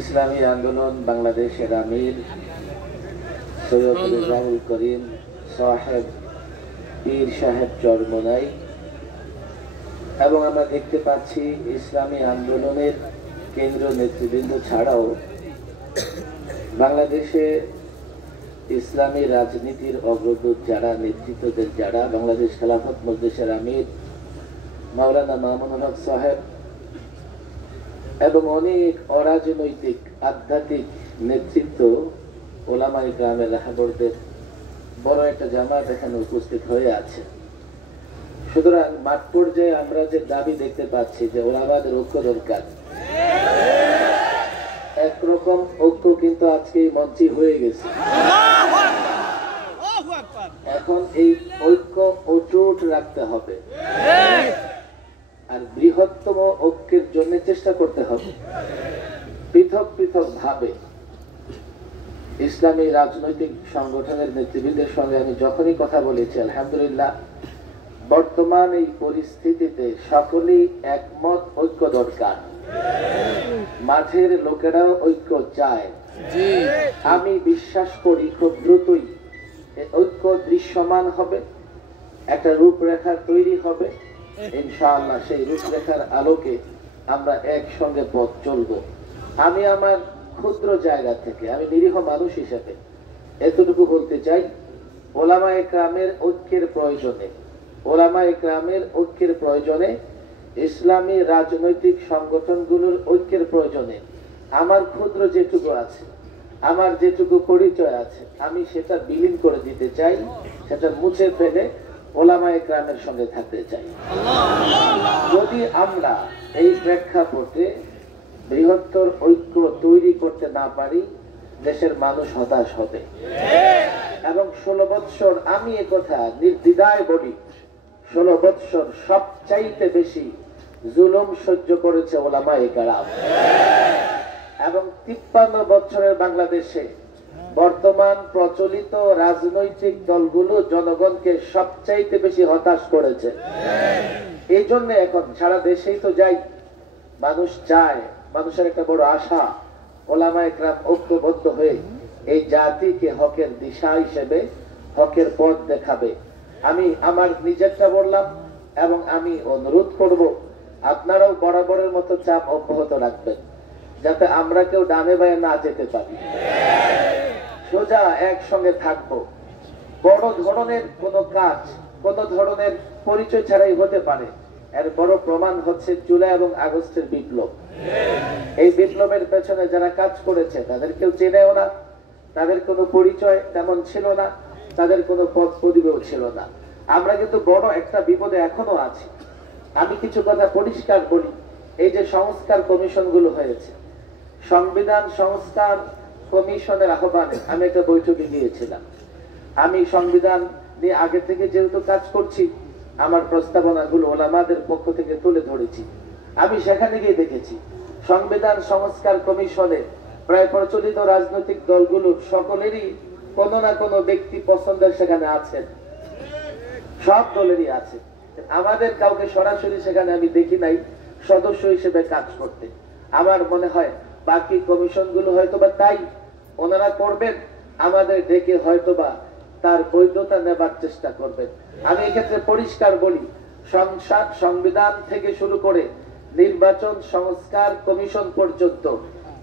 ইসলামী আন্দোলন বাংলাদেশের আমির সৈয়দ রেজাউল করিম সাহেব পীর সাহেব চরমোনাই এবং আমরা দেখতে পাচ্ছি ইসলামী আন্দোলনের কেন্দ্রীয় নেতৃবৃন্দ ছাড়াও বাংলাদেশে ইসলামী রাজনীতির অগ্রদূত যারা, নেতৃত্বদের যারা, বাংলাদেশ খেলাফত মজলিসের আমির মাওলানা মামুনুল হক সাহেব এবং অনেক অরাজনৈতিক আধ্যাত্মিক নেতৃত্ব ওলামা ইকরামের রাহবরদের বড় একটা জামাত এখানে উপস্থিত হয়ে আছে। সুতরাং মাঠ পর্যায়ে আমরা যে দাবি দেখতে পাচ্ছি যে ওলামাদের ঐক্য দরকার, একরকম ঐক্য কিন্তু আজকে এই মঞ্চে হয়ে গেছে। এখন এই ঐক্য অটুট রাখতে হবে আর বৃহত্তম ঐক্যের জন্য চেষ্টা করতে হবে। পৃথক পৃথক ভাবে ইসলামী রাজনৈতিক সংগঠনের নেতৃবৃন্দের সঙ্গে আমি যখনই কথা বলেছি, আলহামদুলিল্লাহ বর্তমান এই পরিস্থিতিতে সকলেই একমত, ঐক্য দরকার। মাঠের লোকেরাও ঐক্য চায়। আমি বিশ্বাস করি খুব দ্রুতই ঐক্য দৃশ্যমান হবে, একটা রূপরেখা তৈরি হবে। ইনশাআল্লাহ সেই রূপরেখার আলোকে আমরা একসঙ্গে পথ চলবো। আমি আমার ক্ষুদ্র জায়গা থেকে, আমি নিরীহ মানুষ হিসেবে এতটুকু বলতে চাই, ওলামা ইকরামের ঐক্যের প্রয়োজনে, ওলামা ইকরামের ঐক্যের প্রয়োজনে, ইসলামী রাজনৈতিক সংগঠনগুলোর ঐক্যের প্রয়োজনে আমার ক্ষুদ্র যেটুকু আছে, আমার যেটুকু পরিচয় আছে, আমি সেটা বিলীন করে দিতে চাই, সেটা মুছে ফেলে ওলামা ইকরামের সঙ্গে থাকতে চাই। যদি আমরা এই প্রেক্ষাপটে বৃহত্তর ঐক্য তৈরি করতে না পারি, দেশের মানুষ হতাশ হবে। এবং 16 বৎসর, আমি একথা নির্দ্বিধায় বলি, 16 বৎসর সবচাইতে বেশি জুলুম সহ্য করেছে ওলামা ইকরাম। এবং 53 বছরের বাংলাদেশে বর্তমান প্রচলিত রাজনৈতিক দলগুলো জনগণকে সবচাইতে বেশি হতাশ করেছে। এই জন্য এখন সারা দেশেই তো যাই, মানুষ চায়, মানুষের একটা বড় আশা ওলামা ইকরাম ঐক্যবদ্ধ হয়ে এই জাতিকে হকের দিশা হিসেবে হকের পথ দেখাবে। আমি আমার নিজেরটা বললাম এবং আমি অনুরোধ করব আপনারাও বরাবরের মতো চাপ অব্যাহত রাখবেন, যাতে আমরা কেউ ডানে বায়ে না যেতে পারি। সোজা একসঙ্গে থাকবো। বড় ধরনের কোন কাজ, কোন ধরনের পরিচয় ছাড়াই হতে পারে। এর বড় প্রমাণ হচ্ছে জুলাই এবং আগস্টের বিপ্লব। এই বিপ্লবের পেছনে যারা কাজ করেছে তাদের কেউ চেনেও না, তাদের কোনো পরিচয় তেমন ছিল না, তাদের কোনো পদ পদবিও ছিল না। আমরা কিন্তু বড় একটা বিপদে এখনো আছি। আমি কিছু কথা পরিষ্কার বলি, এই যে সংস্কার কমিশনগুলো হয়েছে, সংবিধান সংস্কার কমিশনের আহ্বানে আমি একটা বৈঠকে গিয়েছিলাম। আমি সংবিধান নিয়ে আগে থেকে যেহেতু কাজ করছি, আমার প্রস্তাবনাগুলো ওলামাদের পক্ষ থেকে তুলে ধরেছি। আমি সেখানে গিয়ে দেখেছি সংবিধান সংস্কার কমিশনে প্রায় প্রচলিত রাজনৈতিক দলগুলোর সকলেরই কোনো না কোনো ব্যক্তি পছন্দের সেখানে আছেন, সব দলেরই আছে। আমাদের কাউকে সরাসরি সেখানে আমি দেখি নাই সদস্য হিসেবে কাজ করতে। আমার মনে হয় বাকি কমিশনগুলো হয়তোবা তাই ওনারা করবেন, আমাদের ডেকে হয়তোবা তার বৈধতা নেবার চেষ্টা করবেন। আমি এক্ষেত্রে পরিষ্কার বলি, সংবিধান থেকে শুরু করে নির্বাচন সংস্কার কমিশন পর্যন্ত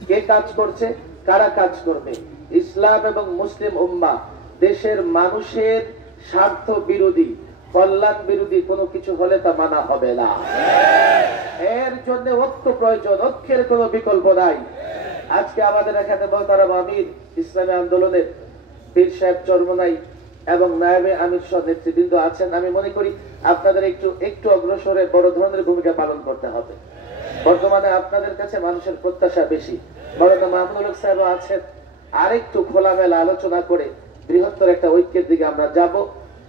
কে কাজ করছে, কারা কাজ করবে, ইসলাম এবং মুসলিম উম্মাহ, দেশের মানুষের স্বার্থ বিরোধী, কল্যাণ বিরোধী কোনো কিছু হলে তা মানা হবে না। এর জন্য ঐক্য প্রয়োজন, ঐক্যের কোনো বিকল্প নাই। আজকে আমাদের এখানে মোহতারাম আমির ইসলামী আন্দোলনের পীর সাহেব চরমোনাই এবং নায়েবে আমির সহ নেতৃবৃন্দ আছেন। আমি মনে করি আপনাদের একটু অগ্রসরে বড় ধরনের ভূমিকা পালন করতে হবে। বর্তমানে আপনাদের কাছে মানুষের প্রত্যাশা বেশি। মাওলানা মামুনুল হক সাহেব আছেন, আরেকটু খোলামেলা আলোচনা করে বৃহত্তর একটা ঐক্যের দিকে আমরা যাব।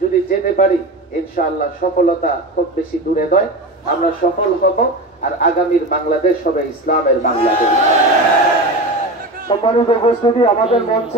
যদি যেতে পারি ইনশাআল্লাহ সফলতা খুব বেশি দূরে নয়, আমরা সফল হব। আর আগামীর বাংলাদেশ হবে ইসলামের বাংলাদেশ। সম্মানিত উপস্থিতি, আমাদের মঞ্চে